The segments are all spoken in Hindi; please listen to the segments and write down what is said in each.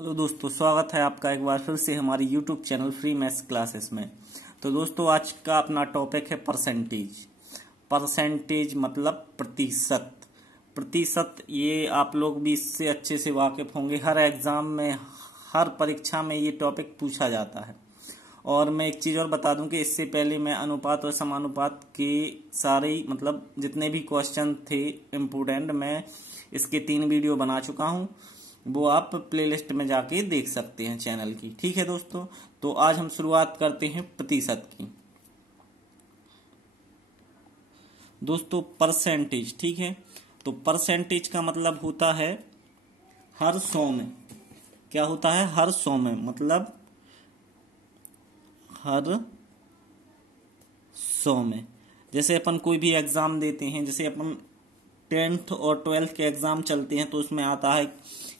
हेलो दोस्तों, स्वागत है आपका एक बार फिर से हमारी YouTube channel free maths classes में। तो दोस्तों, आज का अपना टॉपिक है परसेंटेज। परसेंटेज मतलब प्रतिशत। प्रतिशत ये आप लोग भी इससे अच्छे से वाकिफ होंगे। हर एग्जाम में, हर परीक्षा में ये टॉपिक पूछा जाता है। और मैं एक चीज़ और बता दूं कि इससे पहले मैं अनुपात और समानुपात के सारे जितने भी क्वेश्चन थे इम्पोर्टेंट, मैं इसके 3 वीडियो बना चुका हूं। वो आप प्लेलिस्ट में जाके देख सकते हैं चैनल की। ठीक है दोस्तों, तो आज हम शुरुआत करते हैं प्रतिशत की। दोस्तों, परसेंटेज, ठीक है, तो परसेंटेज का मतलब होता है हर 100 में। क्या होता है? हर 100 में, मतलब हर 100 में। जैसे अपन कोई भी एग्जाम देते हैं, जैसे अपन 10th और 12th के एग्जाम चलते हैं, तो उसमें आता है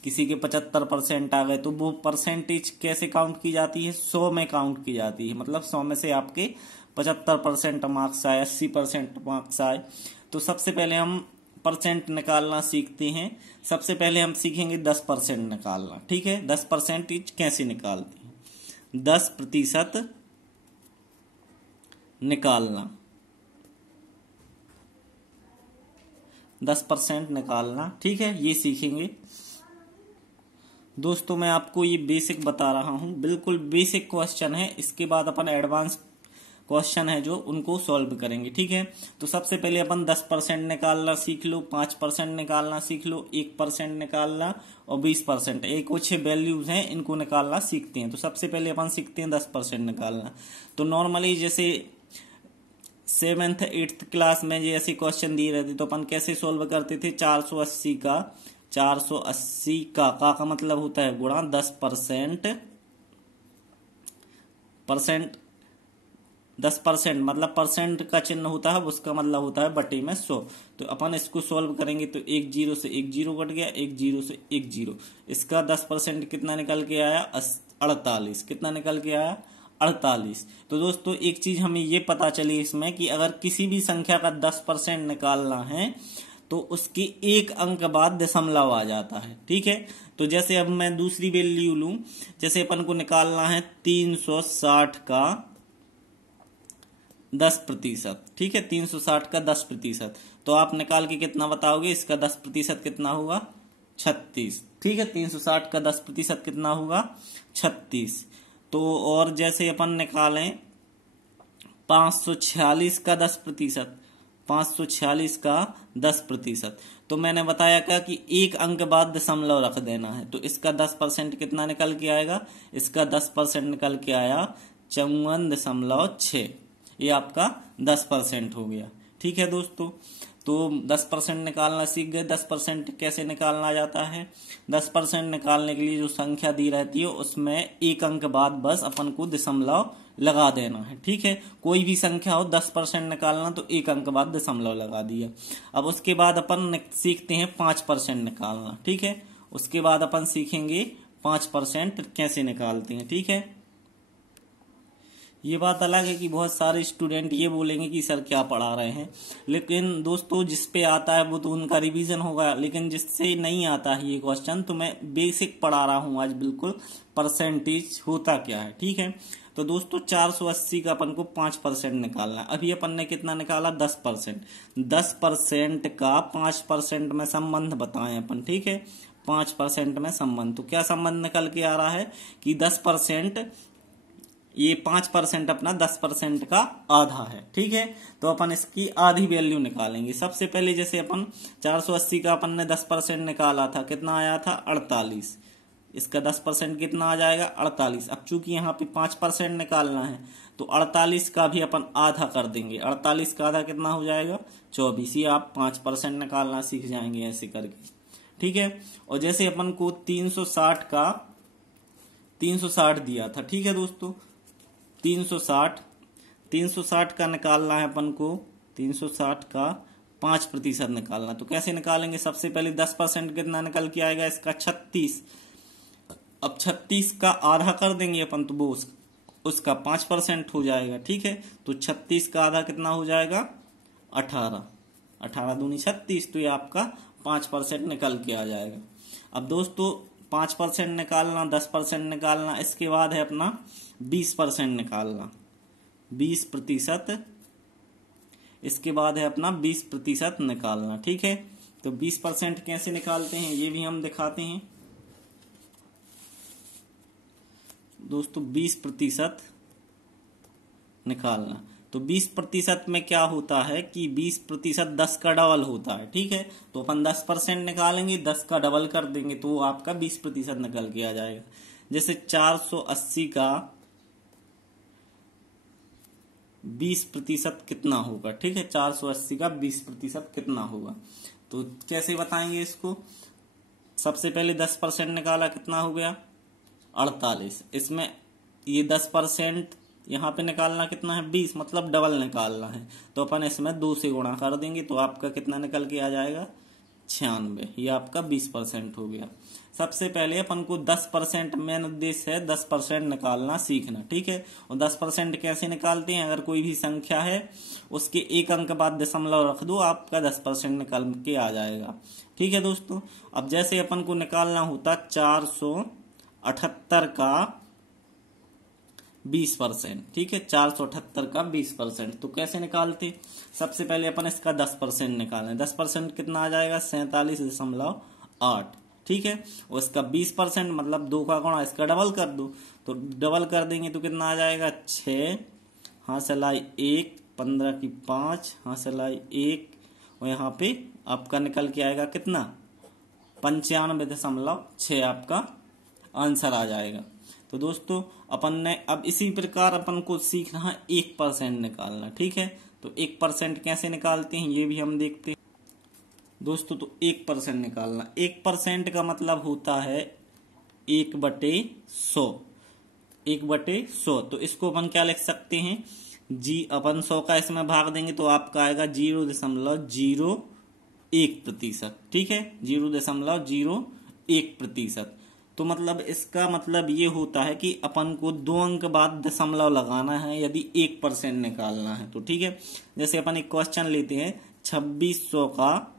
किसी के 75% आ गए, तो वो परसेंटेज कैसे काउंट की जाती है? 100 में काउंट की जाती है। मतलब 100 में से आपके 75% मार्क्स आए, 80% मार्क्स आए, तो सबसे पहले हम परसेंट निकालना सीखते हैं। सबसे पहले हम सीखेंगे 10% निकालना। ठीक है, 10% कैसे निकालते हैं? 10% निकालना, 10% निकालना, ठीक है, ये सीखेंगे। दोस्तों, मैं आपको ये बेसिक बता रहा हूं, बिल्कुल बेसिक क्वेश्चन है। इसके बाद अपन एडवांस क्वेश्चन है जो उनको सॉल्व करेंगे। ठीक है, तो सबसे पहले अपन 10% निकालना सीख लो, 5% निकालना सीख लो, 1% निकालना और 20%। एक कुछ वैल्यूज हैं, इनको निकालना सीखते हैं। तो सबसे पहले अपन सीखते हैं 10% निकालना। तो नॉर्मली जैसे 7th 8th क्लास में जैसे क्वेश्चन दिए रहते, तो अपन कैसे सॉल्व करते थे? 480 का मतलब होता है गुणा 10%। 10% मतलब परसेंट का चिन्ह होता है, उसका मतलब होता है बटे में 100। तो अपन इसको सॉल्व करेंगे तो एक जीरो से एक जीरो कट गया, एक जीरो से एक जीरो। इसका 10% कितना निकल के आया? 48। कितना निकल के आया? 48। तो दोस्तों, एक चीज हमें ये पता चली इसमें कि अगर किसी भी संख्या का 10% निकालना है तो उसके एक अंक बाद दशमलव आ जाता है। ठीक है, तो जैसे अब मैं दूसरी वैल्यू लूं, जैसे अपन को निकालना है 360 का 10%। ठीक है, 360 का 10%, तो आप निकाल के कितना बताओगे? इसका 10% कितना होगा? 36। ठीक है, 360 का 10% कितना होगा? 36। तो और जैसे अपन निकालें 546 का 10%, 546 का 10%, तो मैंने बताया क्या कि एक अंक बाद दशमलव रख देना है। तो इसका 10% कितना निकल के आएगा? इसका 10% निकल के आया 54.6। ये आपका 10% हो गया। ठीक है दोस्तों, तो 10% निकालना सीख गए। 10% कैसे निकालना जाता है? 10% निकालने के लिए जो संख्या दी रहती है उसमें एक अंक बाद बस अपन को दशमलव लगा देना है। ठीक है, कोई भी संख्या हो 10% निकालना तो एक अंक बाद दशमलव लगा दिया। अब उसके बाद अपन सीखते हैं 5% निकालना। ठीक है, उसके बाद अपन सीखेंगे 5% कैसे निकालते हैं। ठीक है, ये बात अलग है कि बहुत सारे स्टूडेंट ये बोलेंगे कि सर क्या पढ़ा रहे हैं, लेकिन दोस्तों जिस पे आता है वो तो उनका रिवीजन होगा, लेकिन जिससे नहीं आता है ये क्वेश्चन, तो मैं बेसिक पढ़ा रहा हूं आज बिल्कुल, परसेंटेज होता क्या है। ठीक है, तो दोस्तों 480 का अपन को 5% निकालना है। अभी अपन ने कितना निकाला? 10%। 10% का 5% में संबंध बताएं अपन। ठीक है, 5% में संबंध, तो क्या संबंध निकल के आ रहा है कि 10%, ये 5% अपना 10% का आधा है। ठीक है, तो अपन इसकी आधी वैल्यू निकालेंगे। सबसे पहले जैसे अपन 480 का अपन ने 10% निकाला था, कितना आया था? 48। इसका 10% कितना आ जाएगा? 48। अब चूंकि यहाँ पे 5% निकालना है तो 48 का भी अपन आधा कर देंगे। 48 का आधा कितना हो जाएगा? 24। ये आप 5% निकालना सीख जाएंगे ऐसे करके। ठीक है, और जैसे अपन को 360 का 360 दिया था। ठीक है दोस्तों, 360 का निकालना है अपन को, 360 का 5% निकालना। तो कैसे निकालेंगे? सबसे पहले 10% कितना निकल के आएगा? इसका 36। अब 36 का आधा कर देंगे अपन तो वो उसका 5% हो जाएगा। ठीक है, तो 36 का आधा कितना हो जाएगा? 18। 18 दूनी 36, तो ये आपका 5% निकल के आ जाएगा। अब दोस्तों 5% निकालना, 10% निकालना, इसके बाद है अपना 20% निकालना, 20%, इसके बाद है अपना 20% निकालना। ठीक है, तो 20% कैसे निकालते हैं ये भी हम दिखाते हैं दोस्तों। 20% निकालना, तो 20% में क्या होता है कि 20% 10 का डबल होता है। ठीक है, तो अपन 10% निकालेंगे, 10 का डबल कर देंगे तो आपका 20% निकल के आ जाएगा। जैसे 480 का 20% कितना होगा। ठीक है, 480 का 20% कितना होगा, तो कैसे बताएंगे इसको। सबसे पहले 10% निकाला, कितना हो गया 48। इसमें ये 10% यहाँ पे निकालना कितना है 20, मतलब डबल निकालना है, तो अपन इसमें 2 से गुणा कर देंगे तो आपका कितना निकल के आ जाएगा 96। ये आपका 20% हो गया। सबसे पहले अपन को 10%, मेन उद्देश्य है 10% निकालना सीखना। ठीक है, और 10% कैसे निकालते हैं, अगर कोई भी संख्या है उसके एक अंक बाद दशमलव रख दो, आपका 10% निकल के आ जाएगा। ठीक है दोस्तों, अब जैसे अपन को निकालना होता 478 का 20%। ठीक है, 478 का 20%, तो कैसे निकालते। सबसे पहले अपन इसका 10% निकालें, 10% कितना आ जाएगा 47.8। ठीक है, और इसका 20% मतलब 2 का गुणा, इसका डबल कर दो, तो डबल कर देंगे तो कितना आ जाएगा 6, हाँ सलाई 1, 15 की 5, हाँ सलाई 1, और यहाँ पे आपका निकल के आएगा कितना 95.6 आपका आंसर आ जाएगा। तो दोस्तों अपन ने अब इसी प्रकार अपन को सीखना है 1% निकालना। ठीक है, तो 1% कैसे निकालते हैं ये भी हम देखते हैं दोस्तों। तो 1% निकालना, 1% का मतलब होता है 1/100, 1/100। तो इसको अपन क्या लिख सकते हैं अपन 100 का इसमें भाग देंगे तो आपका आएगा 0.01%। ठीक है, 0.01%। तो मतलब इसका मतलब ये होता है कि अपन को 2 अंक बाद दशमलव लगाना है यदि 1% निकालना है तो। ठीक है, जैसे अपन एक क्वेश्चन लेते हैं 2600 का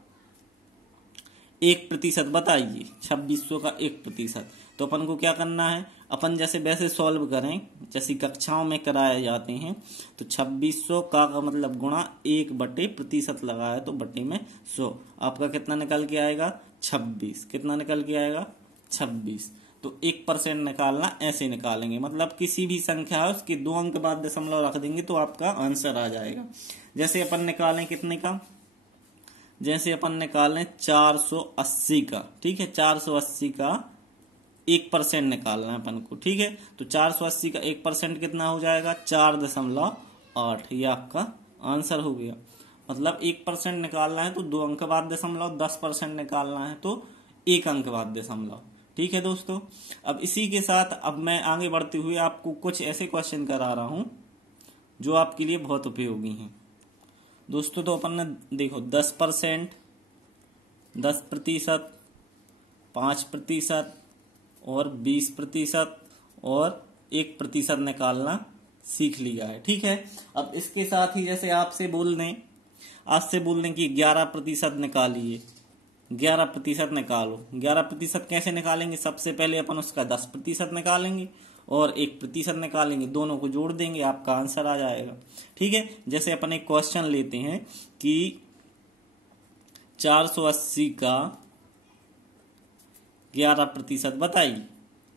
1% बताइए, 2600 का 1%। तो अपन को क्या करना है, अपन जैसे वैसे सॉल्व करें जैसी कक्षाओं में कराए जाते हैं। तो 2600 का मतलब गुणा 1/% लगाया तो बटे में 100, आपका कितना निकल के आएगा 26। कितना निकल के आएगा 26। तो 1% निकालना ऐसे निकालेंगे, मतलब किसी भी संख्या है उसके 2 अंक बाद दशमलव रख देंगे तो आपका आंसर आ जाएगा। जैसे अपन निकालें कितने का, जैसे अपन निकालें 480 का। ठीक है, 480 का 1% निकालना है अपन को। ठीक है, तो 480 का 1% कितना हो जाएगा 4.8। ये आपका आंसर हो गया। मतलब 1% निकालना है तो 2 अंक बाद दशमलव, 10% निकालना है तो 1 अंक बाद दशमलव। ठीक है दोस्तों, अब इसी के साथ अब मैं आगे बढ़ते हुए आपको कुछ ऐसे क्वेश्चन करा रहा हूं जो आपके लिए बहुत उपयोगी हैं दोस्तों। तो अपन ने देखो 10%, 10%, 5% और 20% और 1% निकालना सीख लिया है। ठीक है, अब इसके साथ ही जैसे आपसे बोल दें कि 11% निकालिए, 11% निकालो। 11% कैसे निकालेंगे, सबसे पहले अपन उसका 10% निकालेंगे और 1% निकालेंगे, दोनों को जोड़ देंगे, आपका आंसर आ जाएगा। ठीक है, जैसे अपन एक क्वेश्चन लेते हैं कि 480 का 11% बताइए।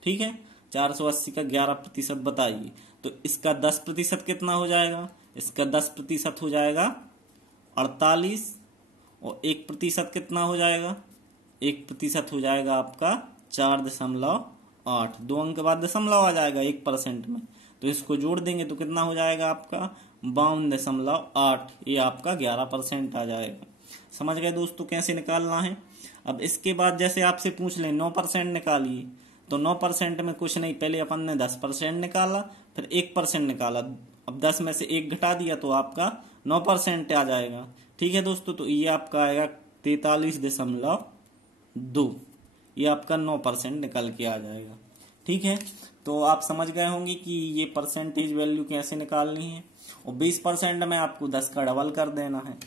ठीक है, 480 का 11% बताइए। तो इसका 10% कितना हो जाएगा, इसका 10% हो जाएगा 48 और 1% कितना हो जाएगा, 1% हो जाएगा आपका 4.8। 2 अंक बाद दशमलव आ जाएगा 1% में, तो इसको जोड़ देंगे तो कितना हो जाएगा आपका 52.8। ये आपका 11% आ जाएगा। समझ गए दोस्तों कैसे निकालना है। अब इसके बाद जैसे आपसे पूछ लें 9% निकालिए, तो 9% में कुछ नहीं, पहले अपन ने 10% निकाला फिर 1% निकाला, अब 10 में से 1 घटा दिया तो आपका 9% आ जाएगा। ठीक है दोस्तों, तो ये आपका आएगा 43.2। ये आपका 9% निकल के आ जाएगा। ठीक है, तो आप समझ गए होंगे कि ये परसेंटेज वैल्यू कैसे निकालनी है। और 20% में आपको 10 का डबल कर देना है।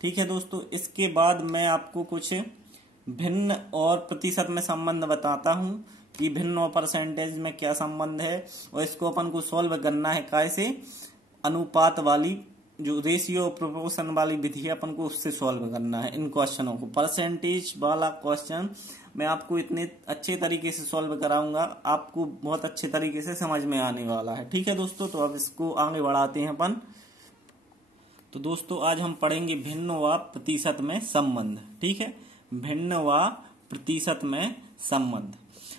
ठीक है दोस्तों, इसके बाद मैं आपको कुछ भिन्न और प्रतिशत में संबंध बताता हूं कि भिन्न और परसेंटेज में क्या संबंध है, और इसको अपन को सॉल्व करना है कैसे, अनुपात वाली जो रेशियो प्रोपोर्शन वाली विधि है अपन को उससे सॉल्व करना है इन क्वेश्चनों को। परसेंटेज वाला क्वेश्चन मैं आपको इतने अच्छे तरीके से सॉल्व कराऊंगा, आपको बहुत अच्छे तरीके से समझ में आने वाला है। ठीक है दोस्तों, तो अब इसको आगे बढ़ाते हैं अपन। तो दोस्तों आज हम पढ़ेंगे भिन्न व प्रतिशत में संबंध। ठीक है, भिन्न व प्रतिशत में संबंध।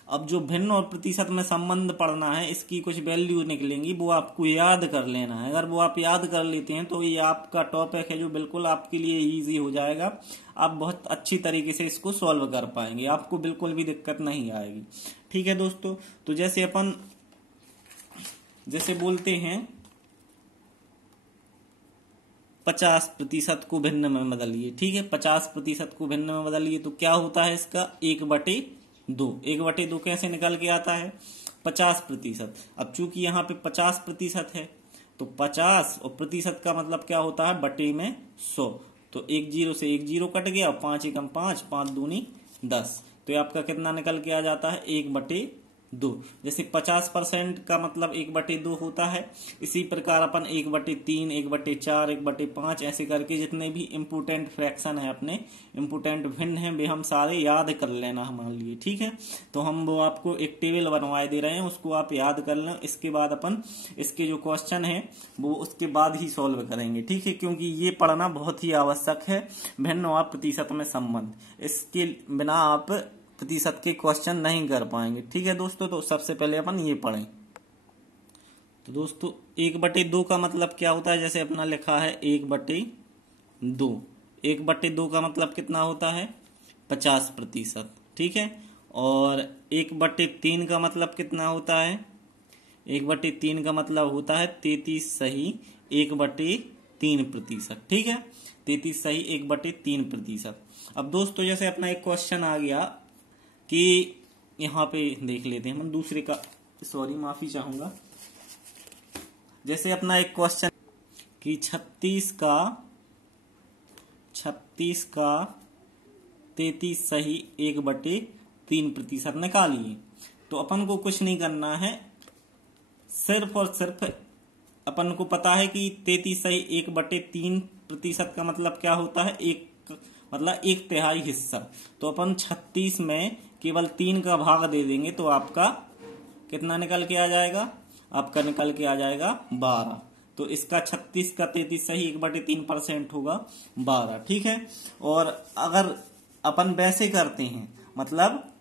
अब जो भिन्न और प्रतिशत में संबंध पढ़ना है, इसकी कुछ वैल्यू निकलेंगी, वो आपको याद कर लेना है। अगर वो आप याद कर लेते हैं तो ये आपका टॉपिक है जो बिल्कुल आपके लिए इजी हो जाएगा। आप बहुत अच्छी तरीके से इसको सॉल्व कर पाएंगे, आपको बिल्कुल भी दिक्कत नहीं आएगी। ठीक है दोस्तों, तो जैसे बोलते हैं 50% को भिन्न में बदलिए। ठीक है, 50% को भिन्न में बदलिए तो क्या होता है इसका 1/2। 1/2 कैसे निकल के आता है 50%। अब चूंकि यहाँ पे 50% है तो 50 और प्रतिशत का मतलब क्या होता है बटे में 100। तो 1 0 से 1 0 कट गया, 5 एकम 5, 5 दूनी 10। तो ये आपका कितना निकल के आ जाता है 1/2। जैसे 50% का मतलब 1/2 होता है, इसी प्रकार अपन 1/3, 1/4, 1/5 ऐसे करके जितने भी इम्पोर्टेंट फ्रैक्शन है, अपने इम्पोर्टेंट भिन्न है, वे हम सारे याद कर लेना हमारे लिए। ठीक है, तो हम वो आपको एक टेबल बनवाए दे रहे हैं, उसको आप याद कर लें। इसके बाद अपन इसके जो क्वेश्चन है वो उसके बाद ही सॉल्व करेंगे। ठीक है, क्योंकि ये पढ़ना बहुत ही आवश्यक है, भिन्न और प्रतिशत में संबंध। इसके बिना आप प्रतिशत के क्वेश्चन नहीं कर पाएंगे। ठीक है दोस्तों, तो सबसे पहले अपन ये पढ़ें। तो दोस्तों 1/2 का मतलब क्या होता है, जैसे अपना लिखा है 1/2। 1/2 का मतलब कितना होता है 50%। ठीक है, और 1/3 का मतलब कितना होता है, 1/3 का मतलब होता है 33 सही 1/3%। ठीक है, 33 सही 1/3%। अब दोस्तों जैसे अपना एक क्वेश्चन आ गया कि यहाँ पे देख लेते हैं हम दूसरे का, सॉरी माफी चाहूंगा। जैसे अपना एक क्वेश्चन कि 36 का 33 सही 1/3% निकालिए। तो अपन को कुछ नहीं करना है, सिर्फ और सिर्फ अपन को पता है कि 33 सही 1/3% का मतलब क्या होता है, मतलब 1/3 हिस्सा। तो अपन 36 में केवल 3 का भाग दे देंगे तो आपका कितना निकल के आ जाएगा, आपका निकल के आ जाएगा 12। तो इसका 36 का 33 सही 1/3% होगा 12। ठीक है, और अगर अपन वैसे करते हैं, मतलब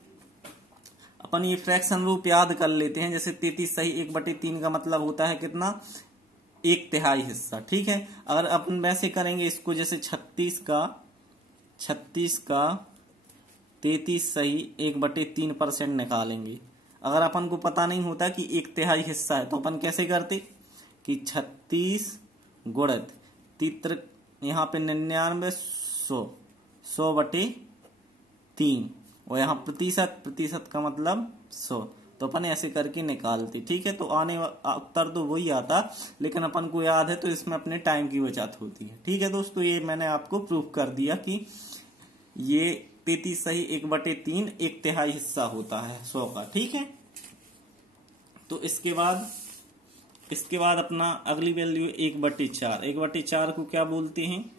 अपन ये फ्रैक्शन रूप याद कर लेते हैं। जैसे 33 सही 1/3 का मतलब होता है कितना 1/3 हिस्सा। ठीक है, अगर अपन वैसे करेंगे इसको, जैसे 36 का 33 सही 1/3% निकालेंगे। अगर अपन को पता नहीं होता कि 1/3 हिस्सा है तो अपन कैसे करते कि 36 गुणित तीत्र यहाँ पे 99 100/3 और यहाँ प्रतिशत का मतलब 100। तो अपन ऐसे करके निकालते। ठीक है, तो आने उत्तर तो वही आता, लेकिन अपन को याद है तो इसमें अपने टाइम की बचत होती है। ठीक है दोस्तों, ये मैंने आपको प्रूफ कर दिया कि ये 33 सही 1/3 1/3 हिस्सा होता है 100 का। ठीक है, तो इसके बाद अपना अगली वैल्यू 1/4। 1/4 को क्या बोलते हैं,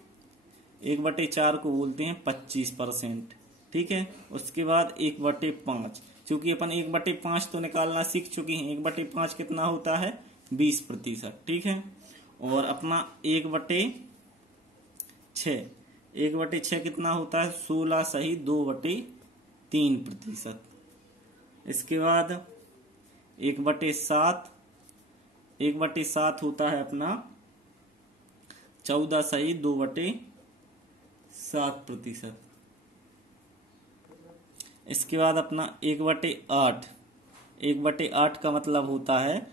1/4 को बोलते हैं 25%। ठीक है, उसके बाद 1/5, क्योंकि अपन 1/5 तो निकालना सीख चुके हैं। 1/5 कितना होता है 20%। ठीक है, और अपना 1/6 कितना होता है 16 सही 2/3%। इसके बाद 1/7 होता है अपना 14 सही 2/7%। इसके बाद अपना 1/8 का मतलब होता है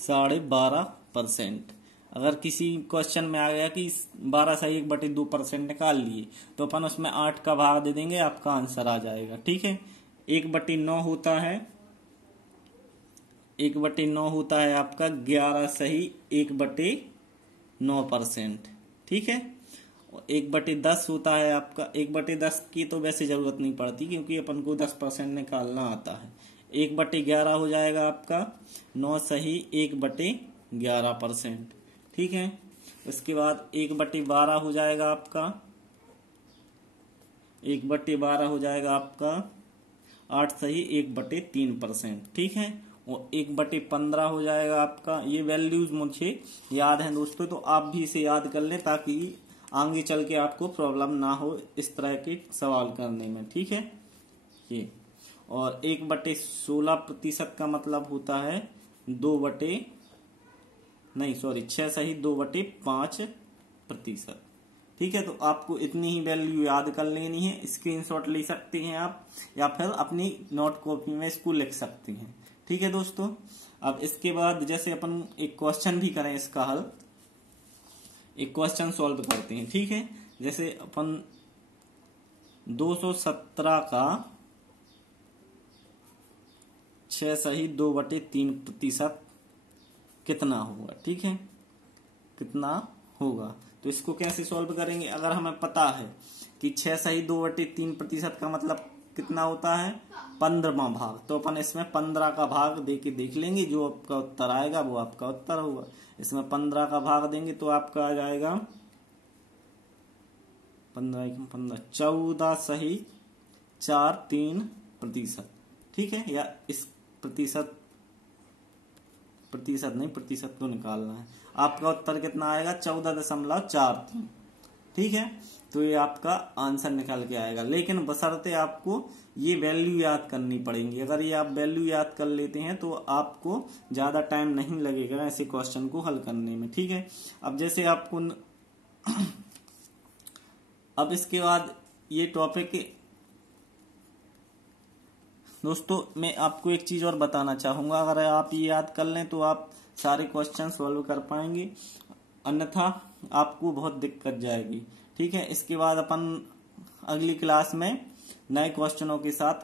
12.5%। अगर किसी क्वेश्चन में आ गया कि 12 सही 1/2% निकाल लिए तो अपन उसमें 8 का भाग दे देंगे, आपका आंसर आ जाएगा। ठीक है, 1/9 होता है 1/9 होता है आपका 11 सही 1/9%। ठीक है, 1/10 होता है आपका। 1/10 की तो वैसे जरूरत नहीं पड़ती क्योंकि अपन को 10% निकालना आता है। 1/11 हो जाएगा आपका 9 सही 1/11%। ठीक है। उसके बाद 1/12 हो जाएगा आपका 1/12 हो जाएगा आपका 8 सही 1/3%। ठीक है। और 1/15 हो जाएगा आपका, ये वैल्यूज मुझे याद है दोस्तों, तो आप भी इसे याद कर लें ताकि आगे चल के आपको प्रॉब्लम ना हो इस तरह के सवाल करने में। ठीक है। ये और 1/16% का मतलब होता है 6 सही 2/5%। ठीक है। तो आपको इतनी ही वैल्यू याद कर लेनी है। स्क्रीनशॉट ले सकते हैं आप या फिर अपनी नोट कॉपी में इसको लिख सकते हैं। ठीक है दोस्तों। अब इसके बाद जैसे अपन एक क्वेश्चन भी करें, इसका हल एक क्वेश्चन सॉल्व करते हैं। ठीक है। जैसे अपन 217 का 6 सही 2/3% कितना होगा। ठीक है। कितना होगा, तो इसको कैसे सॉल्व करेंगे। अगर हमें पता है कि 6 सही 2/3% का मतलब कितना होता है 15वां भाग, तो अपन इसमें 15 का भाग दे के देख लेंगे। जो आपका उत्तर आएगा वो आपका उत्तर होगा। इसमें 15 का भाग देंगे तो आपका आ जाएगा 15 14 सही 4-3%। ठीक है। या इस प्रतिशत नहीं, प्रतिशत तो निकालना है। आपका उत्तर कितना आएगा 14.43। ठीक है। तो ये आपका आंसर निकल के आएगा, लेकिन बशर्ते आपको ये वैल्यू याद करनी पड़ेंगी। अगर ये आप वैल्यू याद कर लेते हैं तो आपको ज्यादा टाइम नहीं लगेगा ऐसे क्वेश्चन को हल करने में। ठीक है। अब जैसे आपको अब इसके बाद ये टॉपिक दोस्तों, मैं आपको एक चीज और बताना चाहूंगा। अगर आप ये याद कर लें तो आप सारे क्वेश्चन सॉल्व कर पाएंगे, अन्यथा आपको बहुत दिक्कत जाएगी। ठीक है। इसके बाद अपन अगली क्लास में नए क्वेश्चनों के साथ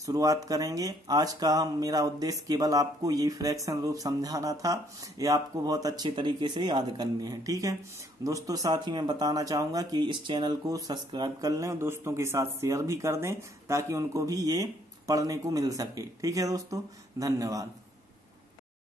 शुरुआत करेंगे। आज का मेरा उद्देश्य केवल आपको ये फ्रैक्शन रूप समझाना था। ये आपको बहुत अच्छे तरीके से याद करने हैं। ठीक है दोस्तों। साथ ही मैं बताना चाहूंगा कि इस चैनल को सब्सक्राइब कर लें और दोस्तों के साथ शेयर भी कर दें ताकि उनको भी ये पढ़ने को मिल सके। ठीक है दोस्तों, धन्यवाद।